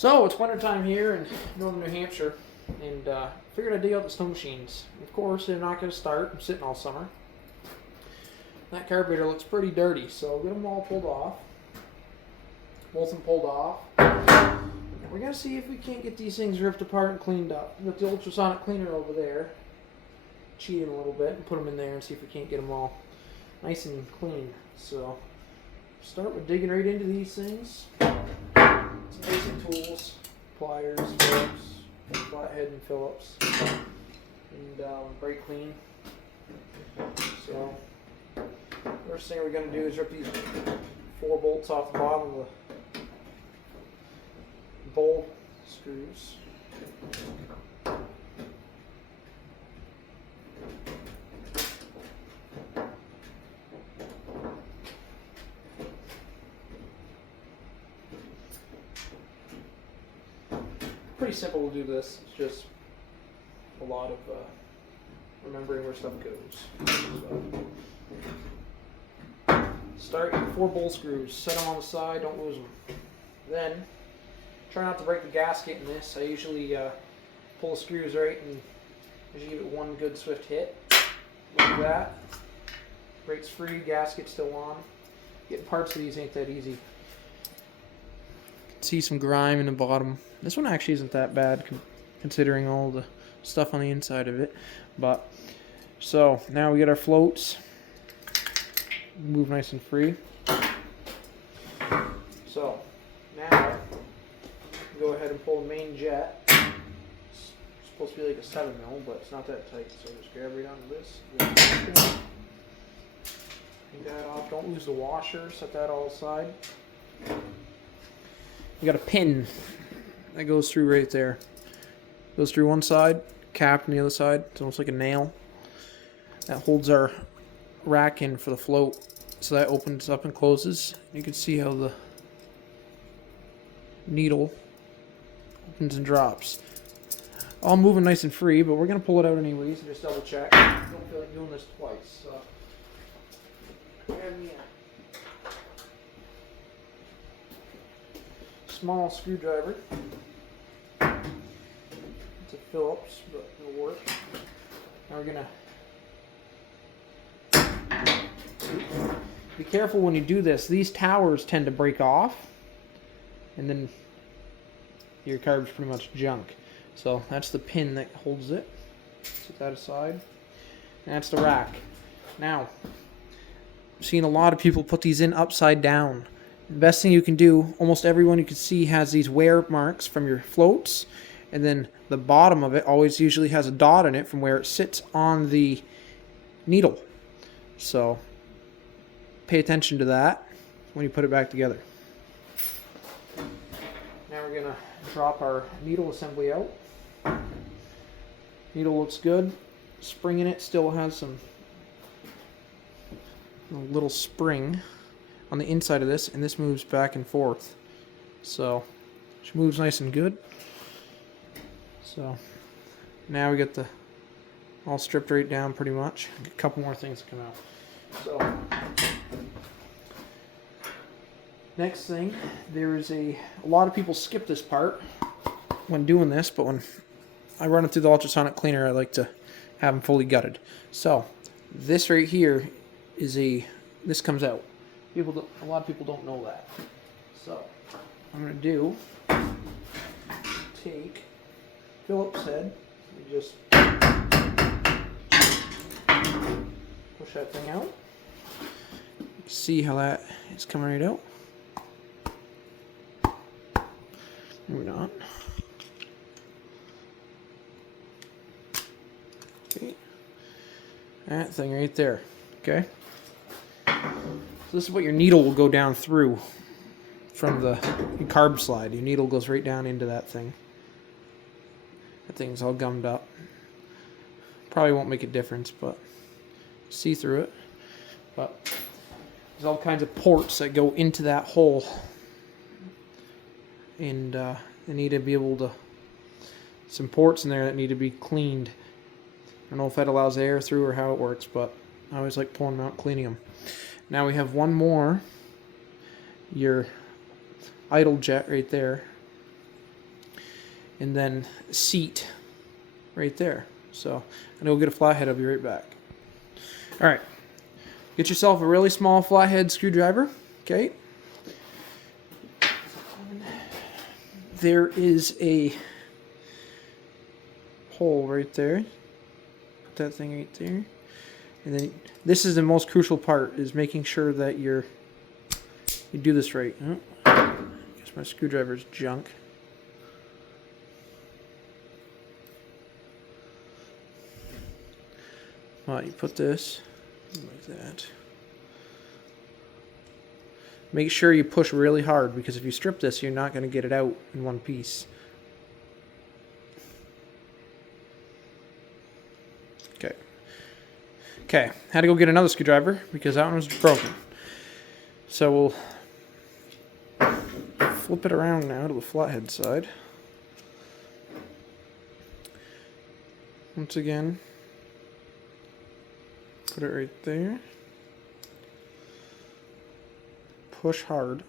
So it's wintertime here in northern New Hampshire, and figured I'd dig out the snow machines. Of course, they're not going to start. I'm sitting all summer. That carburetor looks pretty dirty, so get them all pulled off. Both of them pulled off. And we're going to see if we can't get these things ripped apart and cleaned up. We've got the ultrasonic cleaner over there. Cheating a little bit and put them in there and see if we can't get them all nice and clean. So start with digging right into these things. Some basic tools, pliers, Phillips, flathead and Phillips, and brake clean. So first thing we're going to do is rip these 4 bolts off the bottom of the bowl screws. Pretty simple to do this. It's just a lot of remembering where stuff goes. So, start with 4 bowl screws. Set them on the side. Don't lose them. Then try not to break the gasket in this. I usually pull the screws right and usually give it one good swift hit. Like that. Brake's free. Gasket's still on. Getting parts of these ain't that easy. See some grime in the bottom. This one actually isn't that bad considering all the stuff on the inside of it. But so now we get our floats. Move nice and free. So now go ahead and pull the main jet. It's supposed to be like a 7 mil, but it's not that tight. So just grab right onto this. Take that off. Don't lose the washer. Set that all aside. We got a pin that goes through right there. Goes through one side, cap on the other side. It's almost like a nail. That holds our rack in for the float. So that opens up and closes. You can see how the needle opens and drops. All moving nice and free, but we're going to pull it out anyways and just double check. Don't feel like doing this twice. So grab me a small screwdriver. It's a Phillips, but it'll work. Now we're gonna be careful when you do this. These towers tend to break off, and then your carb's pretty much junk. So that's the pin that holds it. Set that aside. And that's the rack. Now, I've seen a lot of people put these in upside down. The best thing you can do, almost everyone you can see has these wear marks from your floats, and then the bottom of it always usually has a dot in it from where it sits on the needle. So pay attention to that when you put it back together. Now we're going to drop our needle assembly out. Needle looks good. Spring in it still has some little spring on the inside of this, and this moves back and forth. So she moves nice and good. So now we get the all stripped right down pretty much. A couple more things to come out. So next thing, there is a lot of people skip this part when doing this, but when I run it through the ultrasonic cleaner, I like to have them fully gutted. So this right here is this comes out. A lot of people don't know that. So I'm going to do, take Phillips head and just push that thing out. See how that is coming right out? Maybe not. Okay. That thing right there. Okay. So this is what your needle will go down through from the carb slide. Your needle goes right down into that thing. That thing's all gummed up. Probably won't make a difference, but see through it. But there's all kinds of ports that go into that hole. And they need to be able to, some ports in there that need to be cleaned. I don't know if that allows air through or how it works, but I always like pulling them out and cleaning them. Now we have one more, your idle jet right there. and then seat right there. So I'm gonna go get a flathead. I'll be right back. All right, get yourself a really small flathead screwdriver. Okay. There is a hole right there. Put that thing right there. And then this is the most crucial part, is making sure that you do this right. Oh, I guess my screwdriver's junk. Well, you put this like that. Make sure you push really hard, because if you strip this, you're not going to get it out in one piece. Okay. Okay, had to go get another screwdriver because that one was broken. So we'll flip it around now to the flathead side. Once again, put it right there. Push hard.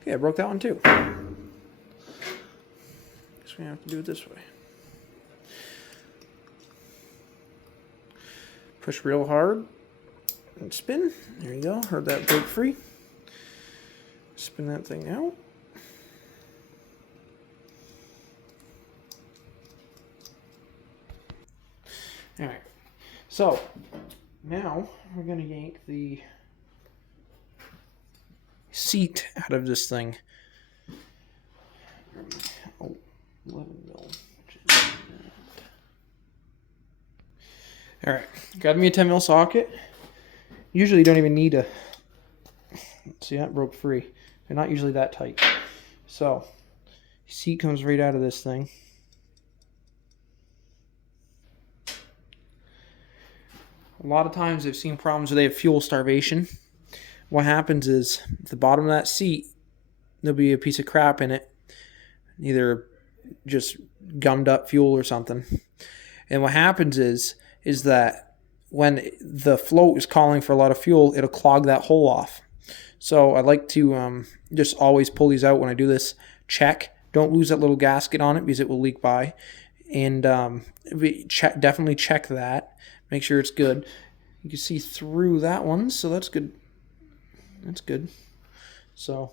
Okay, I broke that one too. Guess we have to do it this way. Push real hard and spin. There you go. Heard that break free. Spin that thing out. All right. So now we're going to yank the seat out of this thing. Oh, 11 mil. All right, got me a 10 mil socket. Usually you don't even need a, see, that broke free. They're not usually that tight. So, seat comes right out of this thing. A lot of times I've seen problems where they have fuel starvation. What happens is, at the bottom of that seat, there'll be a piece of crap in it. Either just gummed up fuel or something. And what happens is that when the float is calling for a lot of fuel, it'll clog that hole off. So I like to just always pull these out when I do this. Check. Don't lose that little gasket on it because it will leak by. And definitely check that. Make sure it's good. You can see through that one, so that's good. That's good. So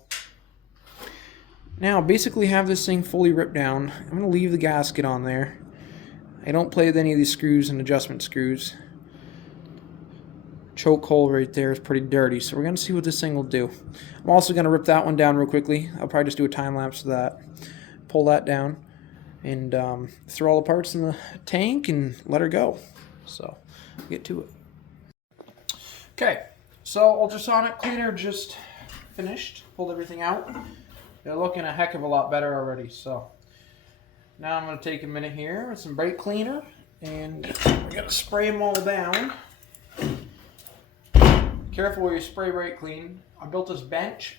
now basically have this thing fully ripped down. I'm going to leave the gasket on there. I don't play with any of these screws and adjustment screws. Choke hole right there is pretty dirty, so we're going to see what this thing will do. I'm also going to rip that one down real quickly. I'll probably just do a time lapse of that. Pull that down and throw all the parts in the tank and let her go. So, get to it. Okay, so ultrasonic cleaner just finished. Pulled everything out. They're looking a heck of a lot better already, so now I'm going to take a minute here with some brake cleaner, and we're going to spray them all down. Careful where you spray brake clean. I built this bench.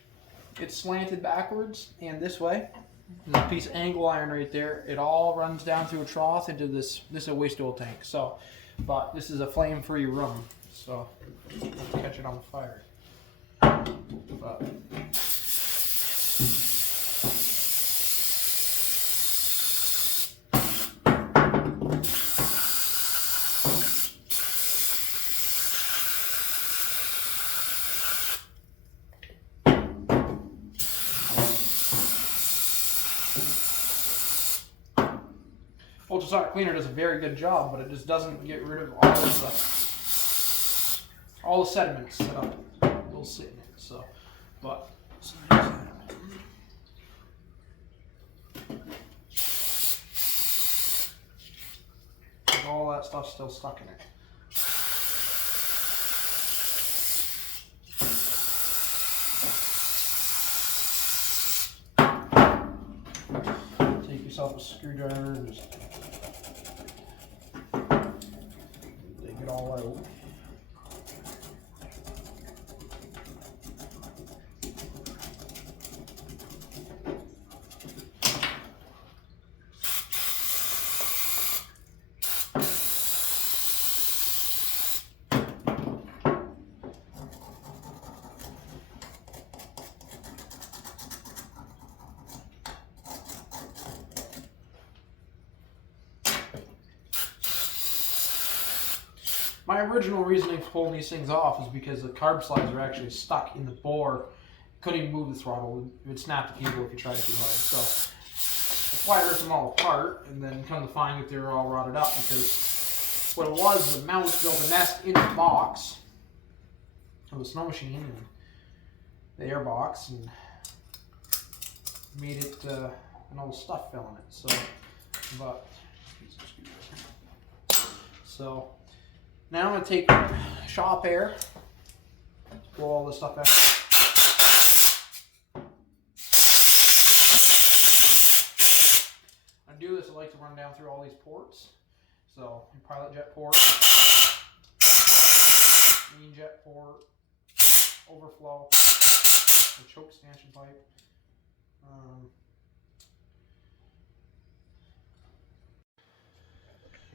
It's slanted backwards and this way. There's a piece of angle iron right there. It all runs down through a trough into this. This is a waste oil tank. So, but this is a flame-free room, so let's catch it on fire. But, ultrasonic cleaner does a very good job, but it just doesn't get rid of all the sediments that will sit in it. So, but all that stuff's still stuck in it. Take yourself a screwdriver and just take it all out. My original reasoning for pulling these things off is because the carb slides are actually stuck in the bore. Couldn't even move the throttle. It would snap the cable if you tried too hard. So that's why I ripped them all apart, and then come to find that they were all rotted up, because what it was, the mouse built a nest in the box of the snow machine and the air box, and made it and all the stuff fell in it. So now I'm going to take shop air, blow all this stuff out. I do this, I like to run down through all these ports. So your pilot jet port, main jet port, overflow, the choke stanchion pipe.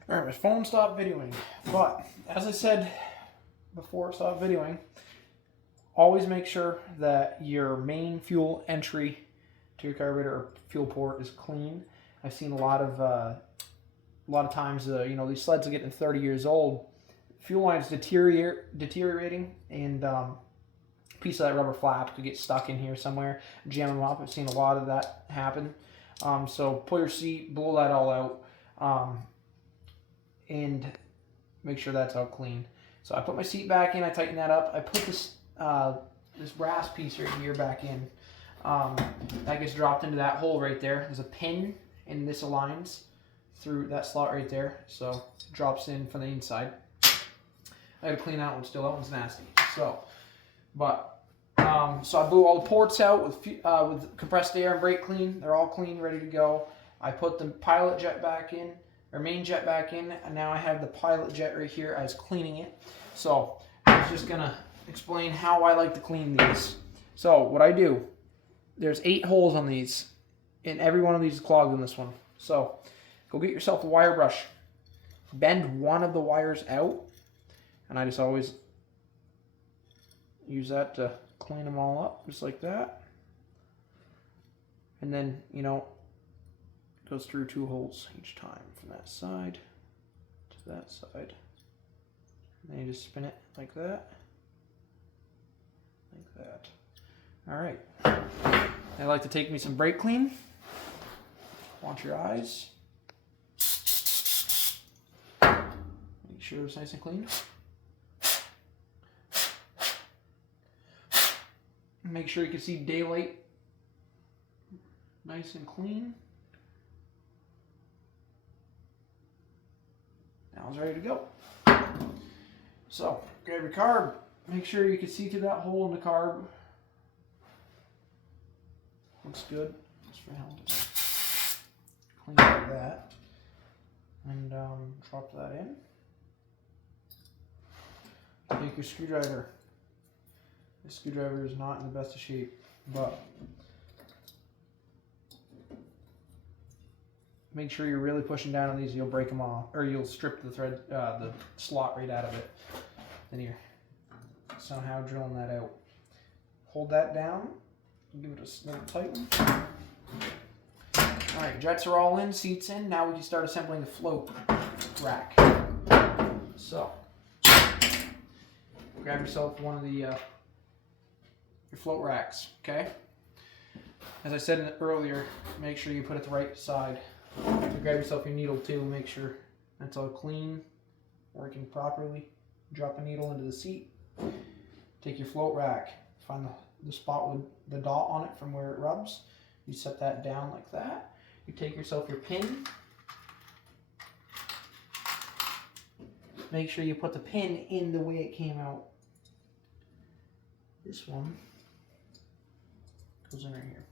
Alright, my phone stopped videoing, but as I said before it stopped videoing, always make sure that your main fuel entry to your carburetor or fuel port is clean. I've seen a lot of times, you know, these sleds are getting 30 years old. Fuel line's deteriorating, and a piece of that rubber flap could get stuck in here somewhere, jam them up. I've seen a lot of that happen. So pull your seat, blow that all out, and make sure that's all clean. So I put my seat back in, I tighten that up. I put this this brass piece right here back in. That gets dropped into that hole right there. There's a pin, and this aligns through that slot right there. So it drops in from the inside. I gotta clean that one still. That one's nasty. So I blew all the ports out with compressed air and brake clean. They're all clean, ready to go. I put the pilot jet back in, or main jet back in, and now I have the pilot jet right here. I was cleaning it. So I was just gonna explain how I like to clean these. So what I do, there's 8 holes on these, and every one of these is clogged in this one. So go get yourself a wire brush, bend one of the wires out, and I just always use that to clean them all up, just like that. And then, you know, it goes through 2 holes each time, from that side to that side. And then you just spin it like that. Like that. Alright. I like to take me some brake clean. Watch your eyes. Make sure it's nice and clean. Make sure you can see daylight nice and clean. Now it's ready to go. So, grab your carb. Make sure you can see through that hole in the carb. Looks good. Just for now. Clean like that. And drop that in. Take your screwdriver. This screwdriver is not in the best of shape, but make sure you're really pushing down on these. You'll break them off, or you'll strip the thread, the slot right out of it. Then you're somehow drilling that out. Hold that down. Give it a little tighten. All right, jets are all in, seats in. Now we can start assembling the float rack. So grab yourself one of the your float racks, okay? As I said earlier, make sure you put it the right side. So grab yourself your needle too, make sure that's all clean, working properly. Drop a needle into the seat. Take your float rack, find the spot with the dot on it from where it rubs. You set that down like that. You take yourself your pin. Make sure you put the pin in the way it came out. This one goes in right here.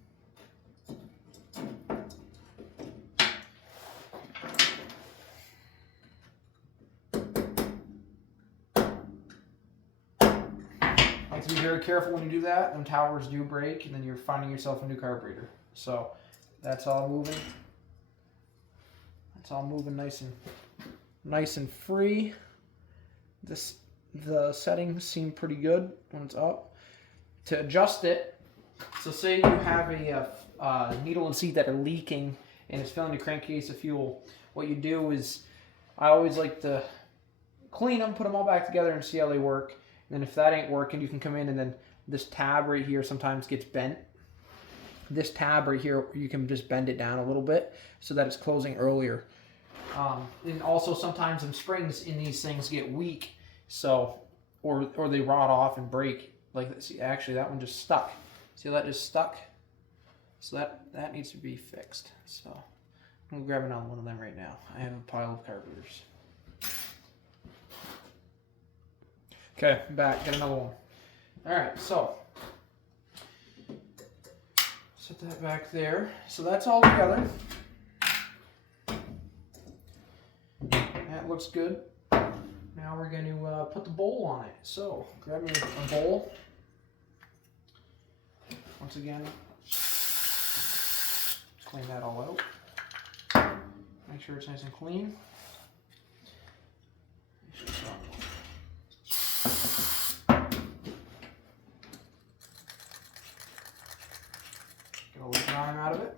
Have to be very careful when you do that. Them towers do break, and then you're finding yourself a new carburetor. So that's all moving. That's all moving nice and free. The settings seem pretty good when it's up. To adjust it, so say you have a needle and seat that are leaking and it's filling your crankcase of fuel. What you do is, I always like to clean them, put them all back together and see how they work. And then if that ain't working, you can come in and then this tab right here sometimes gets bent. This tab right here, you can just bend it down a little bit so that it's closing earlier. And also sometimes some springs in these things get weak, so or they rot off and break. Like, see, actually that one just stuck. See how that just stuck? So that needs to be fixed. So I'm gonna grab another one of them right now. I have a pile of carburetors. Okay, back, get another one. All right, so set that back there. So that's all together. That looks good. Now we're going to put the bowl on it. So grab me a bowl. Once again, clean that all out. Make sure it's nice and clean. Get all the grime out of it.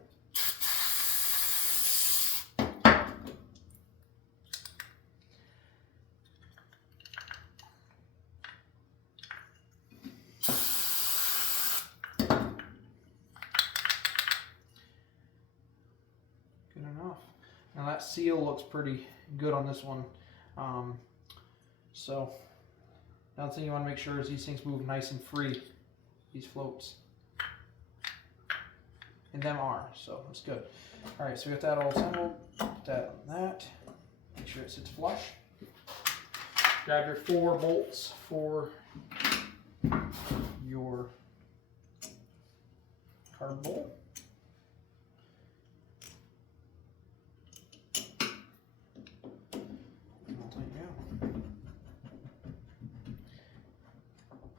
Good enough. Now that seal looks pretty good on this one. So another thing you want to make sure is these things move nice and free, these floats. And them are, so that's good. All right, so we got that all assembled. Put that on that. Make sure it sits flush. Grab your 4 bolts for your carb bowl.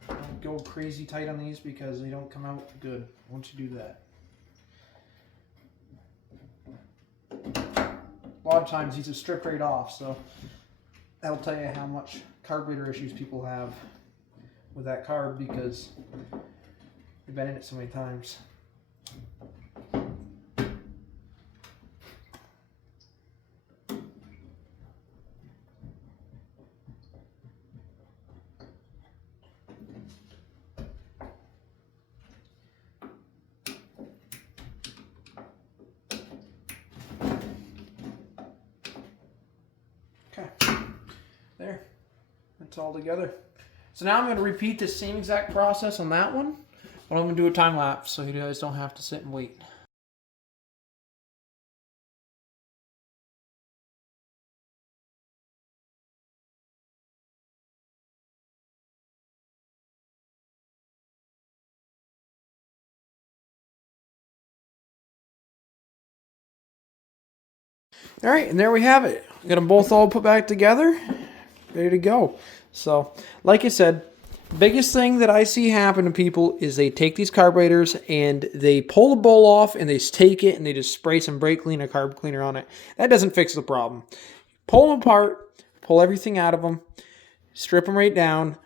Don't go crazy tight on these because they don't come out good once you do that. A lot of times these are stripped right off, so that'll tell you how much carburetor issues people have with that carb because they've been in it so many times. Okay, there, that's all together. So now I'm going to repeat the same exact process on that one, but I'm going to do a time lapse so you guys don't have to sit and wait. All right, and there we have it. Got them both all put back together, ready to go. So, like I said, biggest thing that I see happen to people is they take these carburetors and they pull the bowl off and they take it and they just spray some brake cleaner, carb cleaner on it. That doesn't fix the problem. Pull them apart, pull everything out of them, strip them right down,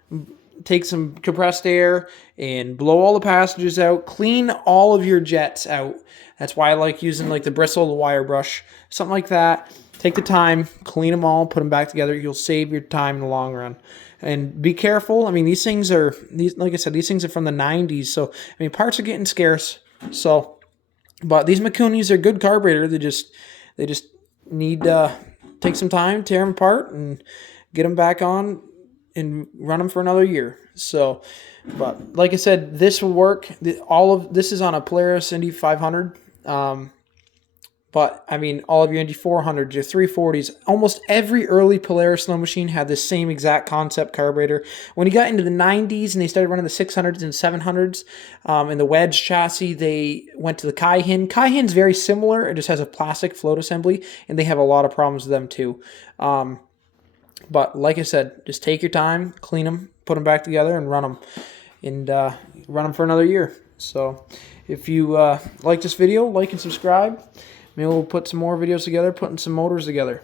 take some compressed air and blow all the passages out, clean all of your jets out. That's why I like using like the bristle, the wire brush, something like that. Take the time, clean them all, put them back together. You'll save your time in the long run. And be careful. I mean, these things are, like I said, these things are from the 90s. So, I mean, parts are getting scarce. So, but these Mikunis are good carburetor. They just need to take some time, tear them apart, and get them back on and run them for another year. So, but like I said, this will work. All of this is on a Polaris Indy 500. But I mean, all of your Indy 400s, your 340s, almost every early Polaris snow machine had the same exact concept carburetor. When you got into the 90s and they started running the 600s and 700s and the wedge chassis, they went to the Kaihin. Kaihin's very similar. It just has a plastic float assembly, and they have a lot of problems with them too. But like I said, just take your time, clean them, put them back together, and run them. And run them for another year. So if you like this video, like and subscribe. Maybe we'll put some more videos together, putting some motors together.